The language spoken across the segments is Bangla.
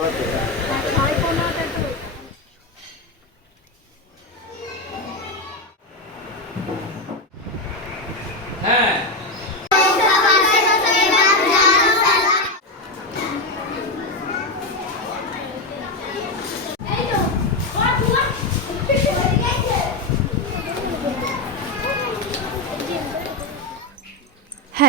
parte.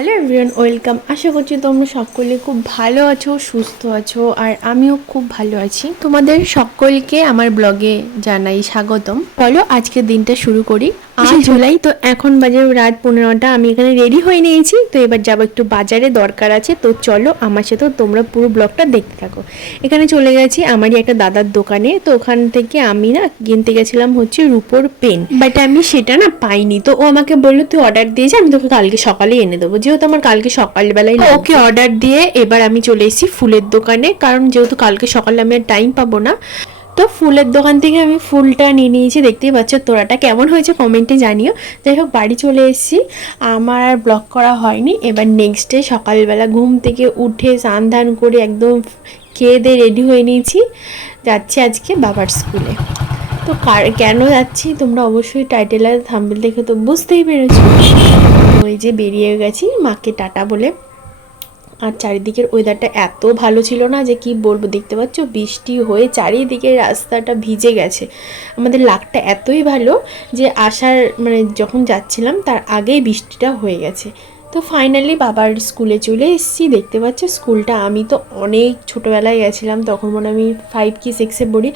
Hello everyone, welcome. আশা করছি তোমরা সকলে খুব ভালো আছো, সুস্থ আছো, আর আমিও খুব ভালো আছি। তোমাদের সকলকে আমার ব্লগে জানাই স্বাগতম। বলো, আজকের দিনটা শুরু করি। আজ জুলাই তো এখন বাজে রাত পনেরোটা আমি এখানে রেডি হয়ে নিয়েছি। তো এবার যাব একটু বাজারে দরকার আছে। তো চলো আমার সাথে তোমরা পুরো ব্লগটা দেখতে থাকো। এখানে চলে গেছি আমারই একটা দাদার দোকানে। তো ওখান থেকে আমি না কিনতে গেছিলাম হচ্ছে রুপোর পেন। বাট আমি সেটা না পাইনি। তো ও আমাকে বলল তুই অর্ডার দিয়েছি আমি তোকে কালকে সকালে এনে দেবো। যেহেতু আমার কালকে সকালবেলায়। ওকে অর্ডার দিয়ে এবার আমি চলে এসেছি ফুলের দোকানে। কারণ যেহেতু কালকে সকালে আমি আর টাইম পাবো না তো ফুলের দোকান থেকে আমি ফুলটা নিয়ে নিয়েছি, দেখতেই পাচ্ছ তোরাটা কেমন হয়েছে কমেন্টে জানিও। যাই হোক, বাড়ি চলে এসেছি। আমার আর ব্লগ করা হয়নি। এবার নেক্সট ডে সকালবেলা ঘুম থেকে উঠে স্নান ধান করে একদম খেয়ে দিয়ে রেডি হয়ে নিয়েছি। যাচ্ছি আজকে বাবার স্কুলে তো কার, কেন যাচ্ছি তোমরা অবশ্যই টাইটেল আর থাম্বেল দেখে তো বুঝতেই পেরেছ। ওই যে বেরিয়ে গেছি, মাকে টাটা বলে আর চারিদিকের ওয়েদারটা এত ভালো ছিল না যে কি বলব, দেখতে পাচ্ছ? বৃষ্টি হয়ে চারিদিকে রাস্তাটা ভিজে গেছে। আমাদের লাকটা এতই ভালো যে আসার মানে যখন যাচ্ছিলাম, তার আগেই বৃষ্টিটা হয়ে গেছে। তো ফাইনালি বাবার স্কুলে চলে এসেছি। দেখতে পাচ্ছ স্কুলটা আমি তো অনেক ছোটোবেলায় গেছিলাম, তখন মনে আমি ফাইভ কি সিক্সে পড়ি।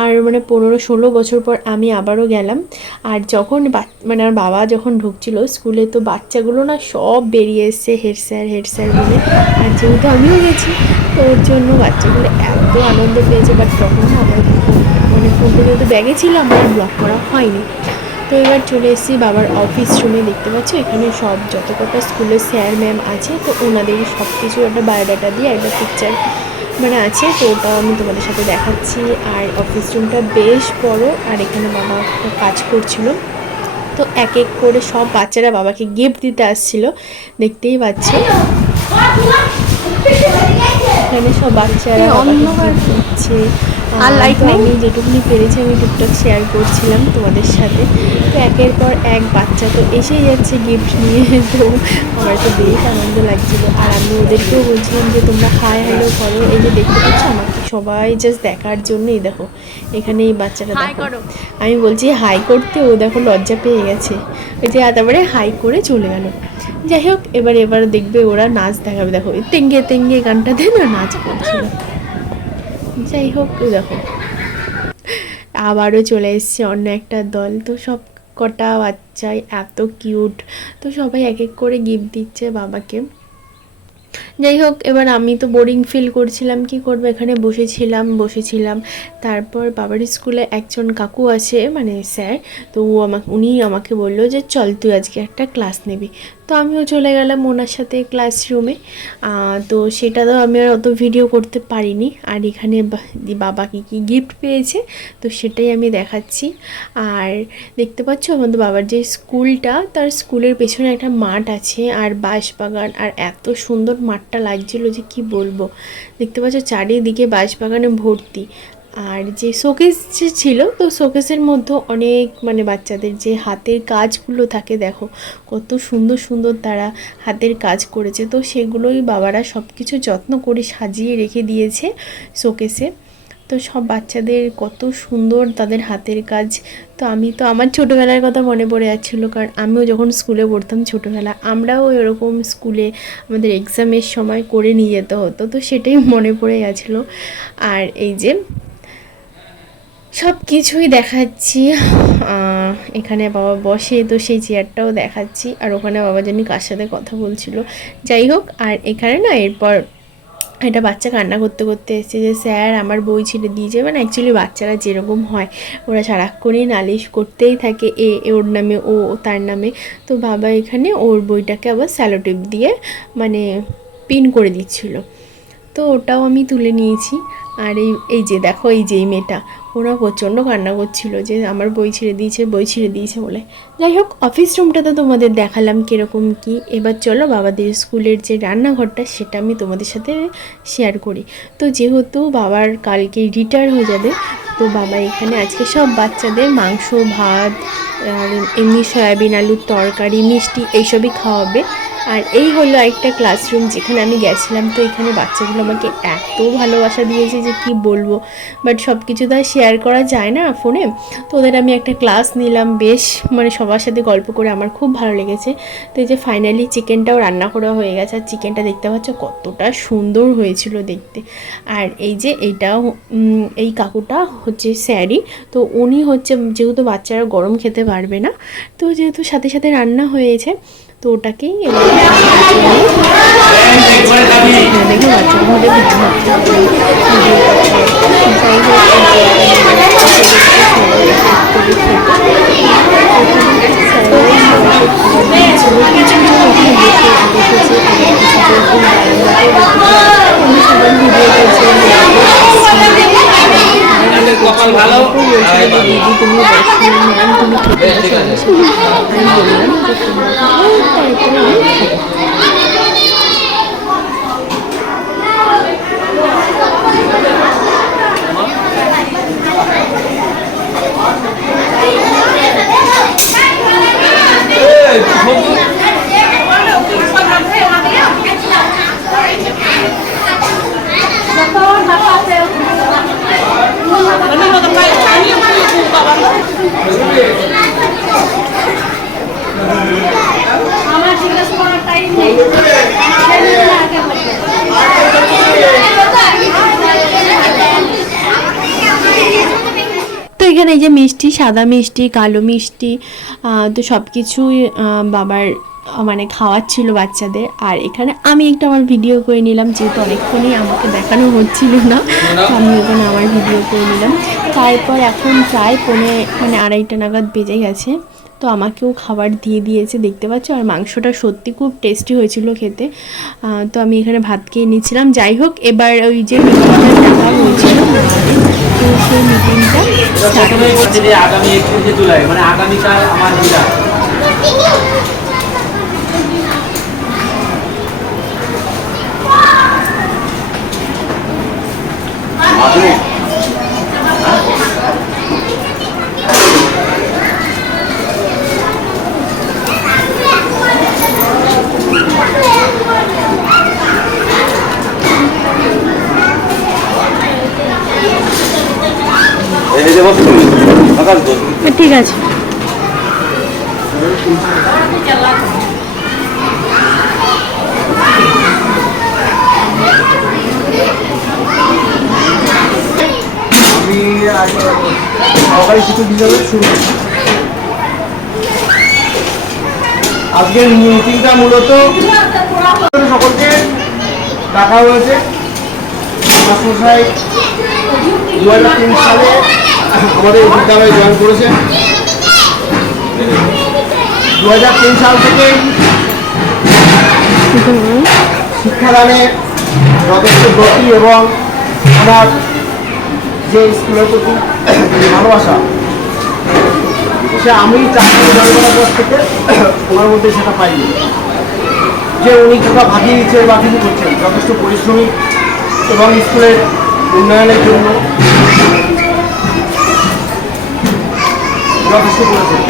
আর মানে পনেরো ষোলো বছর পর আমি আবারও গেলাম। আর যখন মানে আমার বাবা যখন ঢুকছিল স্কুলে তো বাচ্চাগুলো না সব বেরিয়ে এসছে হেড স্যার হেড স্যার বলে। আর যেহেতু আমিও গেছি, তো ওর জন্য বাচ্চাগুলো এত আনন্দ পেয়েছে। বাট তখন আমার মানে ফোনটা যেহেতু ব্যাগে ছিল, আমার ব্লক করা হয়নি। তো এবার চলে এসেছি বাবার অফিস রুমে দেখতে পাচ্ছ? এখানে সব যত কটা স্কুলের স্যার ম্যাম আছে তো ওনাদের সব কিছু একটা বায়োডাটা দিয়ে একটা পিকচার মানে আছে। তো ওটা আমি তোমাদের সাথে দেখাচ্ছি। আর অফিস রুমটা বেশ বড় আর এখানে বাবা একটা কাজ করছিল। তো এক এক করে সব বাচ্চারা বাবাকে গিফট দিতে আসছিল। দেখতেই পাচ্ছ? এখানে সব বাচ্চারা gift দিচ্ছে। আর তো নেই? আমি যেটুকুনি পেরেছি আমি টুকটাক শেয়ার করছিলাম তোমাদের সাথে। তো একের পর এক বাচ্চা তো এসেই যাচ্ছে গিফট নিয়ে। তো আমার তো বেশ আনন্দ লাগছিল। আর আমি ওদেরকেও বলছিলাম যে তোমরা হাই হ্যালো করো। এই যে দেখতে পাচ্ছ আমাকে সবাই জাস্ট দেখার জন্যই দেখো এখানে এই বাচ্চাটা দেখো। করো। আমি বলছি হাই করতে? ও দেখো লজ্জা পেয়ে গেছে। ওই যে তারপরে হাই করে চলে গেল। যাই হোক এবার এবার দেখবে ওরা নাচ দেখাবে। দেখো তেঙ্গে তেঙ্গে গানটাতে না নাচ করছিল। যাই হোক দেখো। আবারও চলে এসছে অন্য একটা দল। তো সব কটা বাচ্চাই এত কিউট তো সবাই এক এক করে গিফট দিচ্ছে বাবাকে। যাই হোক এবার আমি তো বোরিং ফিল করছিলাম। কি করব? এখানে বসেছিলাম বসেছিলাম। তারপর বাবার স্কুলে একজন কাকু আছে মানে স্যার। তো ও আমাকে উনি আমাকে বলল যে, চল তুই আজকে একটা ক্লাস নিবি। তো আমিও চলে গেলাম ওনার সাথে ক্লাসরুমে তো সেটা তো আমি আর অত ভিডিও করতে পারিনি। আর এখানে বাবা কী কী গিফট পেয়েছে, তো সেটাই আমি দেখাচ্ছি। আর দেখতে পাচ্ছ আমাদের বাবার যে স্কুলটা, তার স্কুলের পেছনে একটা মাঠ আছে, আর বাঁশবাগান, আর এত সুন্দর মাঠটা লাগছিল যে কি বলব। দেখতে পাচ্ছ চারিদিকে বাঁশবাগানে ভর্তি। আর যে শোকেস যে ছিল, তো শোকেসের মধ্যে অনেক মানে বাচ্চাদের যে হাতের কাজগুলো থাকে, দেখো, কত সুন্দর সুন্দর তারা হাতের কাজ করেছে। তো সেগুলোই বাবারা সব কিছু যত্ন করে সাজিয়ে রেখে দিয়েছে শোকেসে। তো সব বাচ্চাদের কত সুন্দর তাদের হাতের কাজ। তো আমি তো, আমার ছোটোবেলার কথা মনে পড়ে যাচ্ছিল, কারণ আমিও যখন স্কুলে পড়তাম ছোটোবেলা, আমরাও এরকম স্কুলে আমাদের এক্সামের সময় করে নিয়ে যেতে হতো। তো সেটাই মনে পড়ে গেছিল আর এই যে সব কিছুই দেখাচ্ছি এখানে বাবা বসে, তো সেই চেয়ারটাও দেখাচ্ছি। আর ওখানে বাবা জানি কার সাথে কথা বলছিল। যাই হোক, আর এখানে না এরপর একটা বাচ্চা কান্না করতে করতে এসেছে যে, স্যার, আমার বই ছেড়ে দিয়েছে মানে অ্যাকচুয়ালি বাচ্চারা যেরকম হয়, ওরা সারাক্ষণই নালিশ করতেই থাকে এ ওর নামে, ও তার নামে। তো বাবা এখানে ওর বইটাকে আবার স্যালোটেপ দিয়ে মানে পিন করে দিচ্ছিল। তো ওটাও আমি তুলে নিয়েছি। আর এই এই যে দেখো, এই যে এই মেয়েটা, ওরা প্রচণ্ড কান্না করছিল যে আমার বই ছেড়ে দিয়েছে, বই ছেড়ে দিয়েছে বলে। যাই হোক অফিস রুমটা তো তোমাদের দেখালাম কীরকম কি। এবার চলো বাবাদের স্কুলের যে রান্নাঘরটা, সেটা আমি তোমাদের সাথে শেয়ার করি। তো যেহেতু বাবার কালকে রিটায়ার হয়ে যাবে, তো বাবা এখানে আজকে সব বাচ্চাদের মাংস, ভাত, আর এমনি সয়াবিন, আলুর তরকারি, মিষ্টি, এইসবই খাওয়াবে। আর এই হলো একটা ক্লাসরুম যেখানে আমি গেছিলাম। তো এখানে বাচ্চাগুলো আমাকে এত ভালোবাসা দিয়েছে যে কি বলব? বাট সব কিছু তো শেয়ার করা যায় না ফোনে। তো ওদের আমি একটা ক্লাস নিলাম। বেশ মানে সবার সাথে গল্প করে আমার খুব ভালো লেগেছে। তো এই যে ফাইনালি চিকেনটাও রান্না করা হয়ে গেছে। আর চিকেনটা দেখতে পাচ্ছ কতটা সুন্দর হয়েছিল দেখতে। আর এই যে এইটাও এই কাকুটা হচ্ছে স্যারি। তো উনি হচ্ছে, যেহেতু বাচ্চারা গরম খেতে পারবে না, তো যেহেতু সাথে সাথে রান্না হয়েছে তো ওটাকেই এবার দেখো বাচ্চার মধ্যে কপাল ভালো দিদি তুমি বসো ম্যাম তুমি খেতে ঠিক আছে। বসো আমি বললাম যে তোমরা ¿Cómo? সাদা মিষ্টি কালো মিষ্টি তো সব কিছুই বাবার মানে খাওয়াচ্ছিল বাচ্চাদের। আর এখানে আমি একটু আমার ভিডিও করে নিলাম যেহেতু অনেকক্ষণই আমাকে দেখানো হচ্ছিল না তো আমি ওখানে আমার ভিডিও করে নিলাম। তারপর এখন প্রায় পৌনে মানে আড়াইটা নাগাদ বেজে গেছে তো আমাকেও খাবার দিয়ে দিয়েছে দেখতে পাচ্ছ? আর মাংসটা সত্যি খুব টেস্টি হয়েছিল খেতে। তো আমি এখানে ভাত খেয়ে নিয়েছিলাম যাই হোক এবার ওই যে হয়েছিল তো সেই মিটিংটা স্টার্ট প্রথমেই বলছে যে আগামী একত্রিশে জুলাই মানে আগামীকাল আমার বিদায় এই যে বসুন আকাশ বসুন ঠিক আছে সরকারি শিশু শুরু। আজকের মিটিংটা মূলত সকলকে ডাকা হয়েছে মাস্টারমশাই দু হাজার তিন সালে আমাদের বিদ্যালয়ে জয়েন করেছেন দু সাল থেকে শিক্ষাদানে যথেষ্ট গতি এবং আমার যে স্কুলের প্রতি ভালোবাসা, সে আমি চাকরি জয়েন করার থেকে ওনার মধ্যে সেটা পাইনি। যে উনি কোথা ভাগিয়ে দিচ্ছেন বা কিছু করছেন, যথেষ্ট পরিশ্রমী এবং স্কুলের উন্নয়নের জন্য যথেষ্ট করেছেন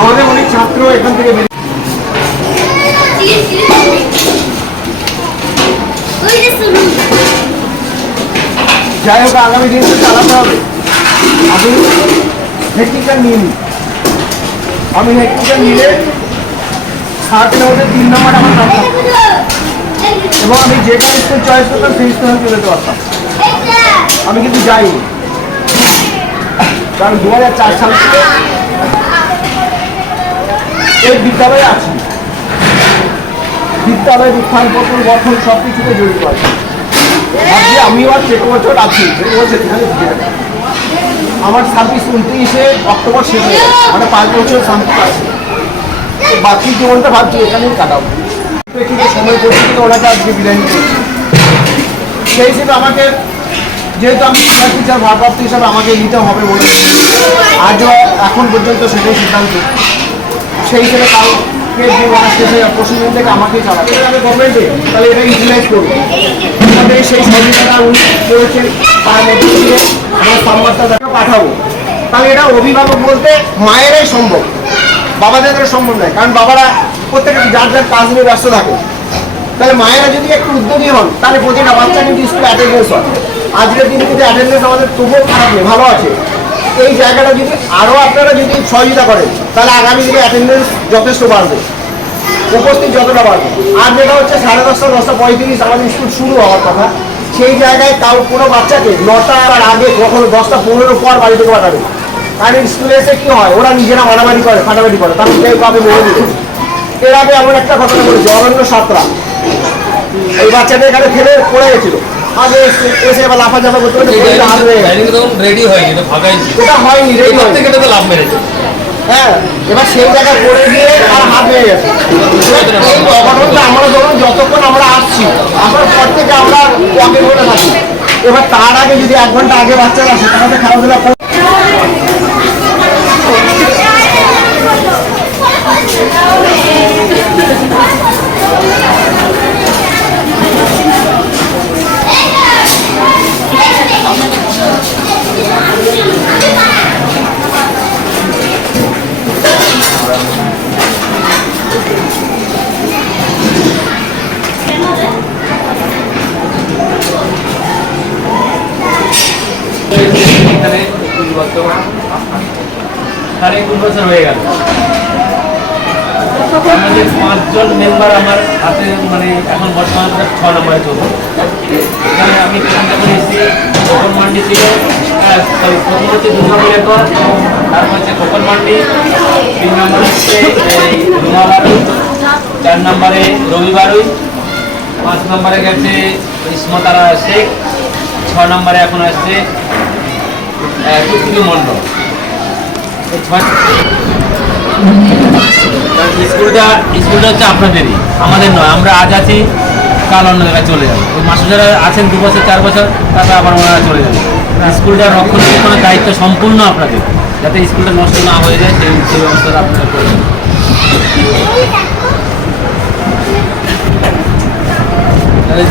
আমাদের অনেক ছাত্র এখান থেকে যাই হোক, আগামী দিন চালাতে হবে। আমি হেডটিকার নিয়ে আমি হেডটিকার নিলে সাতের মধ্যে তিন নম্বর আমার নাম এবং আমি যেটা স্কুল চয়েস করতাম, সেই স্কুলে আমি চলে যেতে পারতাম। আমি কিন্তু যাইনি। কারণ দু হাজার চার সাল থেকে এই বিদ্যালয়ে আছি। বিদ্যালয়ের উত্থান পতন গঠন সব কিছুতে জড়িত আছে। ভাবছি আমিও আর চেক বছর আছি আমার ছাব্বিশ উনত্রিশে অক্টোবর শেষ হয়ে মানে পাঁচ বছর শান্তি আছে। বাকি জীবনটা ভাবছি এখানেই কাটাবো। প্রেক্ষিতে সময় পরিস্থিতি ওনাকে আজকে বিদায় নিতে সেই হিসেবে আমাকে, যেহেতু আমি ক্লাস টিচার ভারপ্রাপ্ত হিসাবে আমাকে নিতে হবে বলে আজও এখন পর্যন্ত সেটাই সিদ্ধান্ত। সেই হিসেবে কালকে যে ওনার শেষে প্রসিডিং থেকে আমাকেই চালাবে আমি গভর্নমেন্টে তাহলে এটা ইউটিলাইজ করব আমাদের সেই সহযোগিতা উনি করেছেন, তার মধ্যে দিয়ে আমরা সাম্বারটা তাকে পাঠাবো। তাহলে এটা অভিভাবক বলতে মায়েরাই সম্ভব বাবাদের সম্ভব নয়। কারণ বাবারা প্রত্যেকে যার যার কাজ নিয়ে ব্যস্ত থাকে। তাহলে মায়েরা যদি একটু উদ্যোগী হন, তাহলে প্রতিটা বাচ্চা কিন্তু স্কুলে অ্যাটেন্ডেন্স হয়। আজকের দিনে কিন্তু অ্যাটেন্ডেন্স আমাদের তবুও খারাপ নেই, ভালো আছে। এই জায়গাটা যদি আরও আপনারা যদি সহযোগিতা করেন, তাহলে আগামী দিনে অ্যাটেন্ডেন্স যথেষ্ট বাড়বে। উপস্থিত যতটা বাড়বে। আর যেটা হচ্ছে সাড়ে দশটা দশটা পঁয়ত্রিশ আমাদের স্কুল শুরু হওয়ার কথা, সেই জায়গায় তাও কোনো বাচ্চাকে নটা আর আগে কখনো দশটা পনেরো পর বাড়ি থেকে পাঠাবে। কারণ স্কুলে এসে কি হয়, ওরা নিজেরা মারামারি করে, ফাটাফাটি করে, তারপর কেউ কাউকে মেরে দিবে এর আগে এমন একটা ঘটনা বলেছে অরণ্য সাতরা। এই বাচ্চাটা এখানে ফেলে পড়ে গেছিল। আগে এসে- এসে লাফা চাপা করতে করতে পড়ে হাত হয়ে গেছে রেডি হয়নি এটা ফাঁকাই ছিল। ওটা হয়নি রেডি থেকে তো লাভ মেরেছে। হ্যাঁ এবার সেই জায়গায় পড়ে গিয়ে আর হাত গেছে। এই অঘটনটা আমরা ধরুন যতক্ষণ আমরা আসছি আসার পর থেকে আমরা পকেট করে থাকি। এবার তার আগে যদি এক ঘণ্টা আগে বাচ্চারা আসে তাহলে খেলাধুলা করে এখানে দুই বছর সাড়ে দুই বছর হয়ে গেল আমাদের পাঁচজন মেম্বার আমার হাতে মানে এখন বর্তমানে ছ নম্বরে চলছে। এখানে আমি যখন এসেছি খোকন মান্ডি ছিল সরি প্রথম হচ্ছে দুর্গা মিলেকর তারপর হচ্ছে খোকন মান্ডি, তিন নম্বর হচ্ছে রুমা চার নম্বরে রবি বারুই পাঁচ নম্বরে গেছে ইসমতারা শেখ ছ নম্বরে এখন আসছে টুকটুকি মণ্ডল। ছয়- স্কুলটা স্কুলটা হচ্ছে আপনাদেরই, আমাদের নয়, আমরা আজ আছি, কাল অন্য জায়গায় চলে যাব। ওই মাস্টার যারা আছেন দু বছর, চার বছর, তারা আবার ওনারা চলে যাবে। স্কুলটা রক্ষণাবেক্ষণের দায়িত্ব সম্পূর্ণ আপনাদের, যাতে স্কুলটা নষ্ট না হয়ে যায়, সেই সেই ব্যবস্থাটা আপনারা করবেন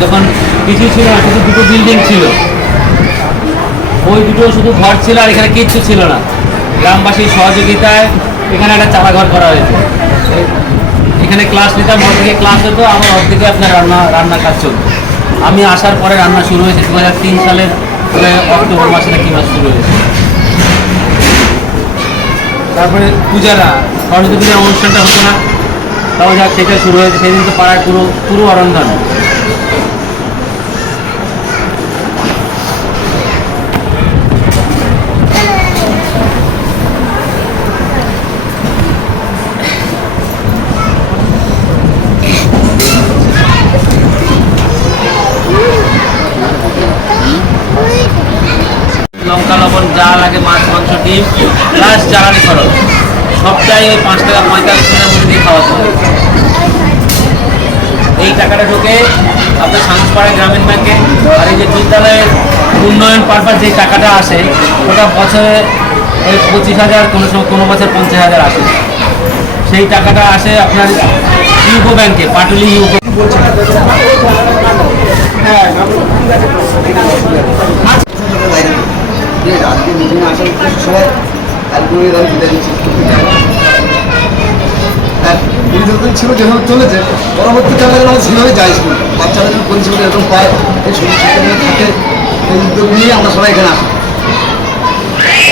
যখন কিছু ছিল না, শুধু দুটো বিল্ডিং ছিল। ওই দুটো শুধু ঘর ছিল আর এখানে কিচ্ছু ছিল না। গ্রামবাসীর সহযোগিতায় এখানে একটা চালাঘর করা হয়েছে। এখানে ক্লাস নিতাম অর্ধেকে ক্লাস হতো আবার অর্ধেকে আপনার রান্না, রান্নার কাজ চলতো। আমি আসার পরে রান্না শুরু হয়েছে দু হাজার তিন সালের অক্টোবর মাসে নাকি মাস শুরু হয়েছে। তারপরে পূজারা সরস্বতী পূজার অনুষ্ঠানটা হতো না। তাও যা খেতে শুরু হয়েছে, সেদিন তো পাড়ায় পুরো পুরো অরন্ধন। যা লাগে মাছ মাংস ডিম প্লাস জ্বালানি খরচ। সবটাই ওই পাঁচ টাকা পঁয়তাল্লিশ টাকার মধ্যে দিয়ে খাওয়াতে হবে এই টাকাটা ঢোকে আপনার সাংসপাড়া গ্রামীণ ব্যাংকে আর এই যে বিদ্যালয়ের উন্নয়ন পারপাস যে টাকাটা আসে ওটা বছরে ওই পঁচিশ হাজার কোনো সময় কোনো বছর পঞ্চাশ হাজার আসে। সেই টাকাটা আসে আপনার ইউকো ব্যাংকে পাটুলি ইউকো। হ্যাঁ যে আজকে মিটিং আসার সবাই অ্যালকোহলের দাম ছিল যেভাবে চলেছে পরবর্তীকালে আমরা সেভাবে যাই স্কুল বাচ্চারা যেন পরিষেবা এরকম পায় এই সমস্ত থাকে এই উদ্যোগ নিয়ে আমরা সবাই এখানে আসি।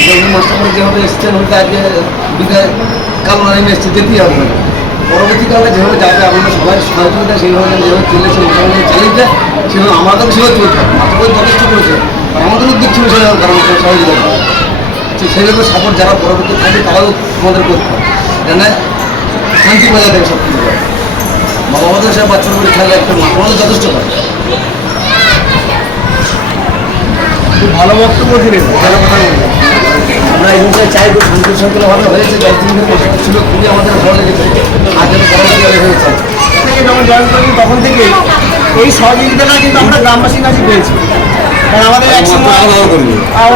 একজন মাস্টার যেভাবে এসছেন হয়তো আজকে বিদায়, কাল নেমে এসছে, যেতেই হবে। পরবর্তীকালে যেভাবে যাবে, আমরা সবাই সহযোগিতা সেইভাবে যেভাবে চলেছে মোটামুটি চালিয়ে যায় সেভাবে আমাদের সেভাবে চলতে হবে মাস্টার যথেষ্ট করেছে আমাদের উদ্যোগ ছিল সেভাবে কারণ সহযোগিতা করা। তো সেইভাবে সাপোর্ট যারা পরবর্তী থাকবে তারাও আমাদের করতে হবে যেন শান্তি বজায় থাকে সব কিছু বাবা মাদের সব বাচ্চার উপরে খেলা একটা মা আমাদের যথেষ্ট হয়। খুব ভালো বক্তব্য দিলেন। ভালো কথা বললেন। আমরা জন্য চাই খুব শান্তি শৃঙ্খলা ভালো হয়েছে ধরে বসে ছিল খুবই আমাদের ভালো লেগেছে। আর যেন পরবর্তীকালে হয়ে চলছে যখন জয়েন করি তখন থেকে এই সহযোগিতাটা কিন্তু আমরা গ্রামবাসীর কাছে পেয়েছি। আমাদের এক সময় আহ,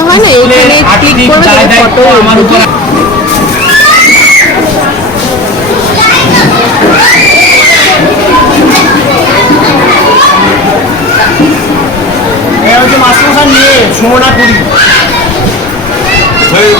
হয় না এখানে ক্লিক করবে তাহলে ফটো আমার উপর এরা হচ্ছে নিয়ে সুমনা পুরী। ছবি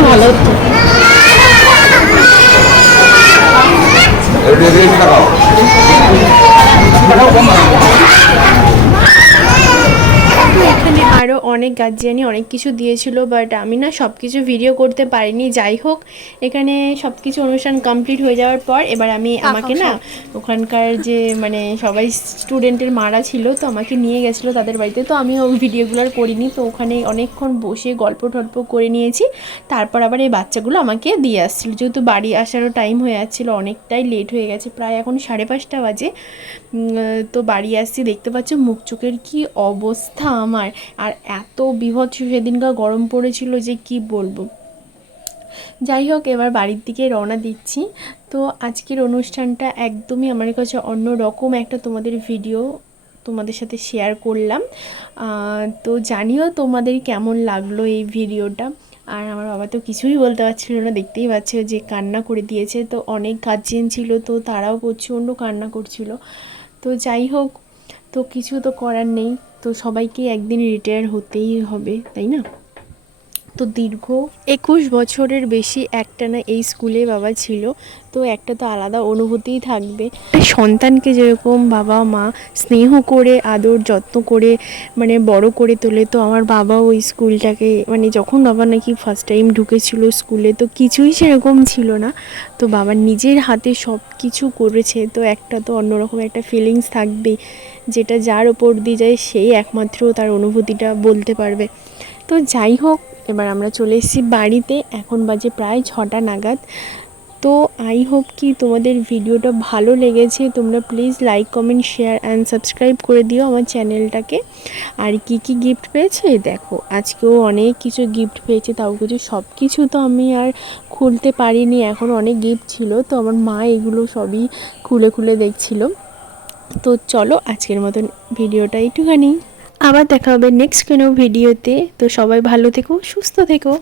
ভালো হতো অনেক গার্জিয়ানই অনেক কিছু দিয়েছিল বাট আমি না সব কিছু ভিডিও করতে পারিনি। যাই হোক এখানে সব কিছু অনুষ্ঠান কমপ্লিট হয়ে যাওয়ার পর এবার আমি আমাকে না ওখানকার যে মানে সবাই স্টুডেন্টের মারা ছিল তো আমাকে নিয়ে গেছিল তাদের বাড়িতে। তো আমি ওই ভিডিওগুলো আর করিনি তো ওখানে অনেকক্ষণ বসে গল্প টল্প করে নিয়েছি। তারপর আবার এই বাচ্চাগুলো আমাকে দিয়ে আসছিল। যেহেতু বাড়ি আসারও টাইম হয়ে যাচ্ছিল অনেকটাই লেট হয়ে গেছে প্রায় এখন সাড়ে পাঁচটা বাজে। তো বাড়ি আসছি দেখতে পাচ্ছ মুখ চোখের কী অবস্থা আমার। আর এত বিভৎস সেদিনকার গরম পড়েছিল যে কি বলব। যাই হোক, এবার বাড়ির দিকে রওনা দিচ্ছি। তো আজকের অনুষ্ঠানটা একদমই আমার কাছে অন্য রকম একটা তোমাদের ভিডিও তোমাদের সাথে শেয়ার করলাম। তো জানিও তোমাদের কেমন লাগল এই ভিডিওটা আর আমার বাবা তো কিছুই বলতে পারছিল না, দেখতেই পাচ্ছ যে কান্না করে দিয়েছে। তো অনেক গার্জিয়ান ছিল, তো তারাও প্রচণ্ড কান্না করছিল। তো যাই হোক, তো কিছু তো করার নেই। তো সবাইকে একদিন রিটায়ার হতেই হবে তাই না? তো দীর্ঘ। একুশ বছরের বেশি একটানা এই স্কুলে বাবা ছিল, তো একটা তো আলাদা অনুভূতিই থাকবে। সন্তানকে যেরকম বাবা মা স্নেহ করে, আদর যত্ন করে মানে বড় করে তোলে, তো আমার বাবা ওই স্কুলটাকে মানে যখন বাবা নাকি ফার্স্ট টাইম ঢুকেছিল স্কুলে, তো কিছুই সেরকম ছিল না। তো বাবা নিজের হাতে সব কিছু করেছে, তো একটা তো অন্যরকম একটা ফিলিংস থাকবেই, যেটা যার ওপর দিয়ে যায়, সেই একমাত্র তার অনুভূতিটা বলতে পারবে। তো যাই হোক, এবার আমরা চলে এসেছি বাড়িতে। এখন বাজে প্রায় ছটা নাগাদ। তো আই হোপ কি তোমাদের ভিডিওটা ভালো লেগেছে। তোমরা please like comment share and subscribe করে দিও আমার চ্যানেলটাকে। আর কি কি গিফট পেয়েছে? দেখো, আজকেও অনেক কিছু গিফট পেয়েছে, তাও কিছু সব কিছু তো আমি আর খুলতে পারিনি। এখন অনেক গিফট ছিল, তো আমার মা এগুলো সবই খুলে খুলে দেখছিল। তো চলো আজকের মতন ভিডিওটা একটুখানি। আবার দেখা হবে নেক্সট কোনো ভিডিওতে তো সবাই ভালো থেকো সুস্থ থেকো।